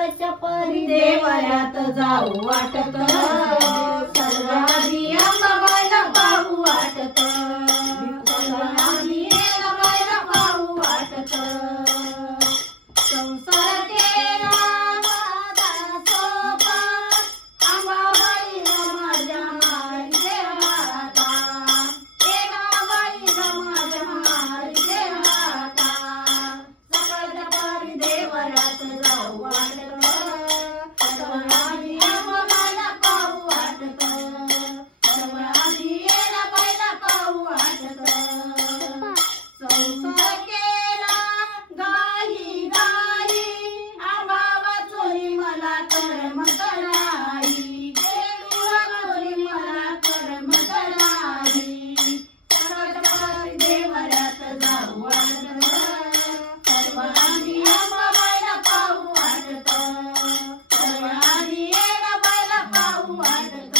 सकाळच्या परी देवळ्यात जाऊ वाटत सर्वांनी अंबाबाईला पाहू वाटत सर्वांनी अंबाबाईला पाहू वाटत संसार केला माझा सोपा अंबाबाईला माझ्या मारी देवाता येणाबाईला माझ्या मारी देवाता सकाळच्या परी देवळ्यात जाऊ वाटत सर्वांनी अंबाबाईला पाहू वाटत सर्वांनी येणाबाईला पाहू वाटत संसार केला गाई गाई आंबाबा चोरी मला करमत नाही देवा चोरी मला करमत नाही सकाळच्या देवळ्यात जाऊ वाटत सर्वांनी अंबाबाईला पाहू वाटत सर्वांनी येणाबाईला पाहू वाटत